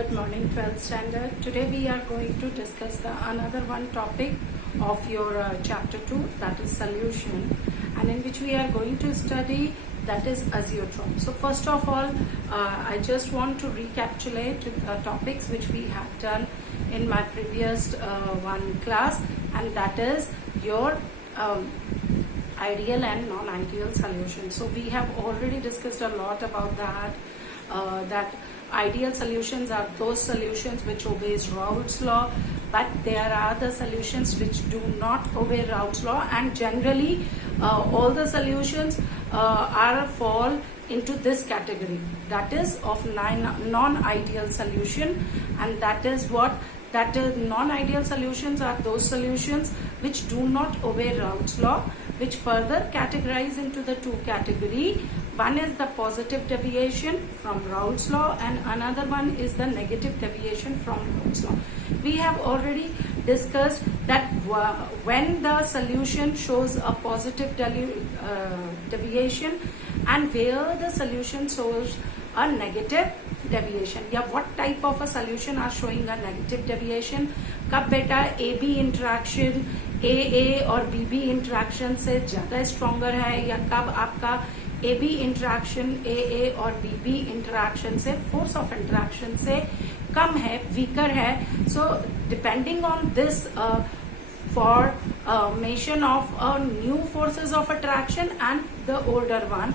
Good morning, 12th standard. Today we are going to discuss the another one topic of your chapter 2, that is solution, and in which we are going to study that is Azoetropes. So first of all, I just want to recapitulate topics which we have done in my previous one class, and that is your ideal and non-ideal solution. So we have already discussed a lot about that. That ideal solutions are those solutions which obeys Raoult's law, but there are the solutions which do not obey Raoult's law, and generally all the solutions are fall into this category, that is of non-ideal solution. And that is what that non-ideal solutions are those solutions which do not obey Raoult's law, which further categorize into the two category. One is the positive deviation from Raoult's law, and another one is the negative deviation from Raoult's law. We have already discussed that when the solution shows a positive deviation and where the solution shows a negative deviation, या what type of a solution are showing a negative deviation. कब बेटा AB interaction AA और BB interaction से ज़्यादा stronger है, या कब आपका AB interaction AA और BB interaction से force of interaction से कम है, weaker है. So depending on this formation of new forces of attraction and the older one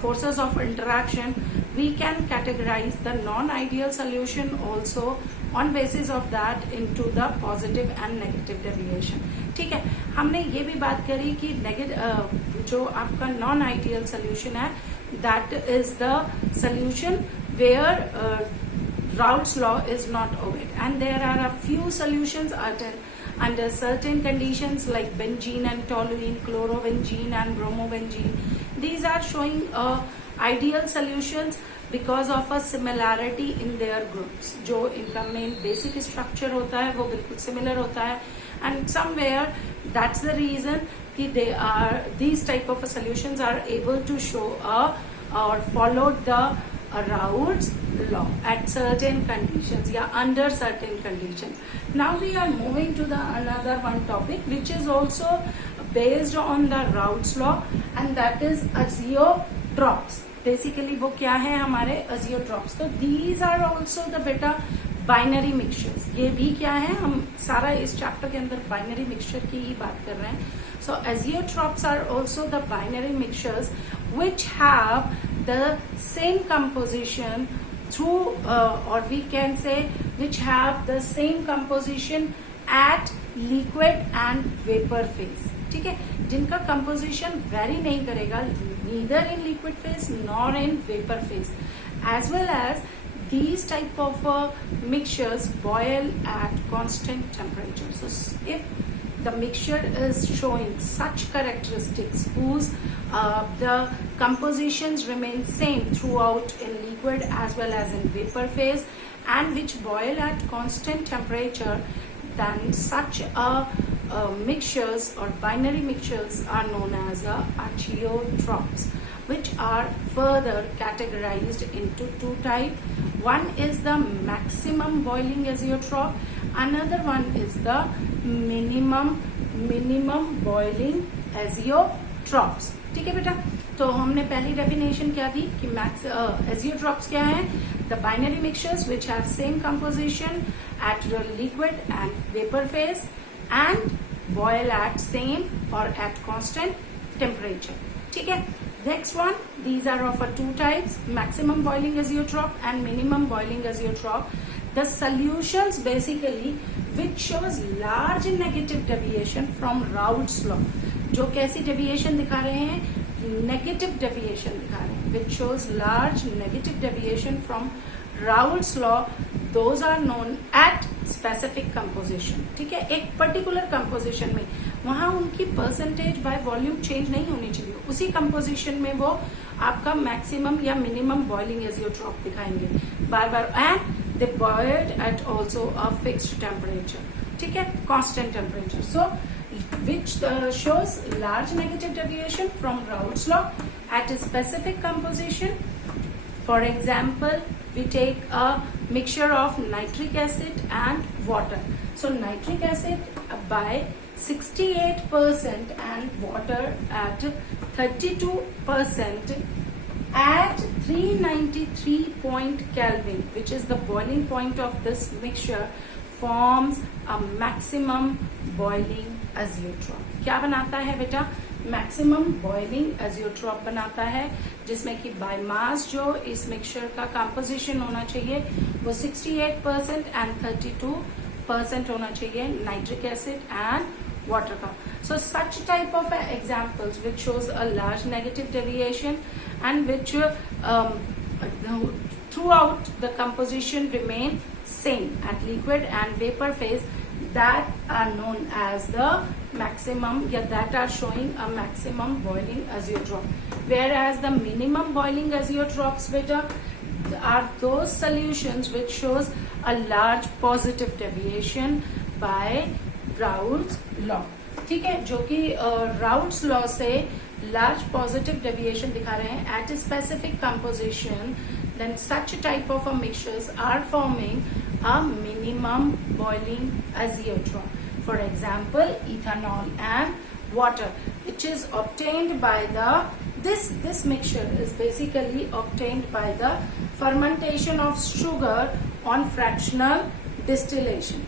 forces of interaction, we can categorize the non-ideal solution also on basis of that into the positive and negative deviation. ठीक है, हमने ये भी बात करी कि जो आपका नॉन आइडियल सोल्यूशन है, that is the solution where Raoult's law is not obeyed, and there are a few solutions under certain conditions like benzene and toluene, chlorovenzene and bromobenzene. These are showing ideal solutions because of a similarity in their groups. जो इनका main basic structure होता है वो बिल्कुल similar होता है, and somewhere that's the reason कि these type of solutions are able to show or follow the Raoult's law at certain conditions, yeah, under certain conditions. Now we are moving to the another one topic which is also based on the Raoult's law, and that is Azoetropes. Basically वो क्या है हमारे Azoetropes. तो these are also the beta binary mixtures. ये भी क्या है, हम सारा इस चैप्टर के अंदर बाइनरी मिक्सचर की ही बात कर रहे हैं. So Azoetropes are also the binary mixtures which have the same composition through or we can say which have the same composition at liquid and vapor phase. ठीक है, जिनका composition vary नहीं करेगा neither in liquid phase nor in vapor phase, as well as these type of mixtures boil at constant temperature. So if the mixture is showing such characteristics whose the compositions remain same throughout in liquid as well as in vapor phase, and which boil at constant temperature, then such mixtures or binary mixtures are known as Azoetropes, which are further categorized into two types. One is the maximum boiling azeotrope, another one is the minimum boiling azeotropes. ठीक है बेटा, तो हमने पहली definition क्या दी कि azeotropes क्या है, the binary mixtures which have same composition at liquid and vapor phase and boil at same or at constant temperature. ठीक है, next one, these are of two types, maximum boiling azeotrope and minimum boiling azeotrope. The solutions basically which shows large negative deviation from Raoult's law. जो कैसी deviation दिखा रहे हैं, negative deviation दिखा रहे हैं, which shows large negative deviation from Raoult's law, those are known at specific composition. ठीक है, एक particular composition में वहां उनकी percentage by volume change नहीं होनी चाहिए, उसी composition में वो आपका maximum या minimum boiling azeotrope दिखाएंगे बार बार, and they boiled at also a fixed temperature. ठीक है, constant temperature. So which shows large negative deviation from Raoult's law at a specific composition. For example, we take a mixture of nitric acid and water. So nitric acid by 68% and water at 32% at 393 point Kelvin, which is the boiling point of this mixture, forms a maximum boiling azeotrope. क्या बनाता है बेटा? Maximum boiling azeotrope बनाता है, जिसमें कि by mass जो इस मिक्सचर का कंपोजिशन होना चाहिए वो 68% एंड 32% होना चाहिए नाइट्रिक एसिड एंड water का. So such type of examples which shows a large negative deviation and which throughout the composition remain same at liquid and vapor phase, that are known as the maximum, that are showing a maximum boiling azeotrope. Whereas the minimum boiling azeotropes beta are those solutions which shows a large positive deviation by Raoult's law. ठीक है, जो कि Raoult's law से large positive deviation दिखा रहे हैं at a specific composition, then such type of mixtures are forming a minimum boiling azeotrope. For example, ethanol and water, which is obtained by this mixture is basically obtained by the fermentation of sugar on fractional distillation.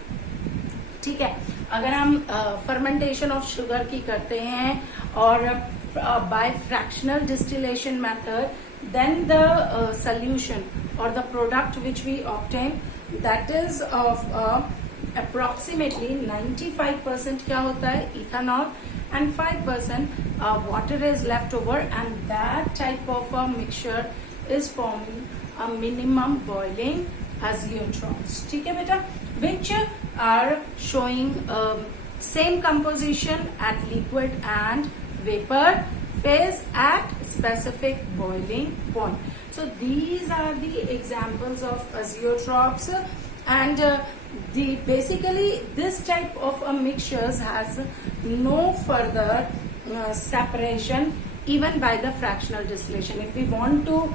ठीक है, अगर हम fermentation of sugar की करते हैं और by fractional distillation method, then the solution और the product which we obtain that is of approximately 95% क्या होता है ethanol and 5% water is left over, and that type of a mixture is forming a minimum boiling azeotropes. ठीक है बेटा, which are showing same composition at liquid and vapor phase at specific boiling point. So these are the examples of azeotropes, and basically this type of mixtures has no further separation even by the fractional distillation. If we want to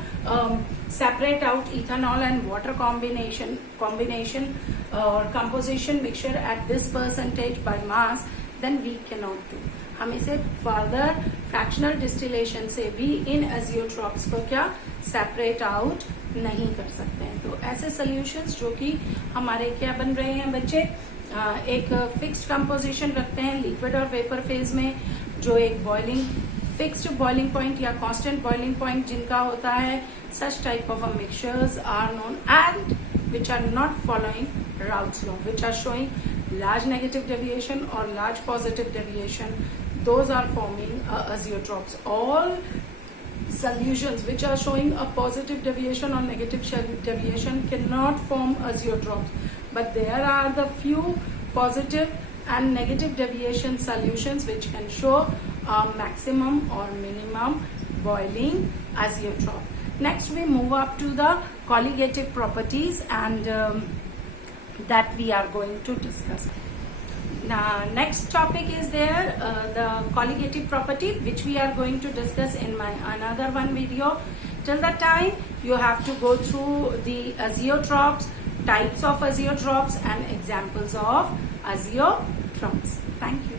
separate out ethanol and water combination or composition mixture at this percentage by mass, then we cannot do. हम इसे further fractional distillation से भी इन azeotropes को क्या separate out नहीं कर सकते हैं. तो ऐसे सॉल्यूशंस जो कि हमारे क्या बन रहे हैं बच्चे, एक फिक्स्ड कंपोजिशन रखते हैं लिक्विड और वेपर फेज में, जो एक बॉइलिंग फिक्स्ड बॉइलिंग पॉइंट या कांस्टेंट बॉइलिंग पॉइंट जिनका होता है, such type of mixtures are known and which are not following Raoult's law, which are showing large negative deviation or large positive deviation. Those are forming azeotropes. All solutions which are showing a positive deviation or negative deviation cannot form azeotropes, but there are the few positive and negative deviation solutions which can show a maximum or minimum boiling azeotrope. Next we move up to the colligative properties, and that we are going to discuss. Now, next topic is there, the colligative property, which we are going to discuss in my another one video. Till that time, you have to go through the azeotropes, types of azeotropes, and examples of azeotropes. Thank you.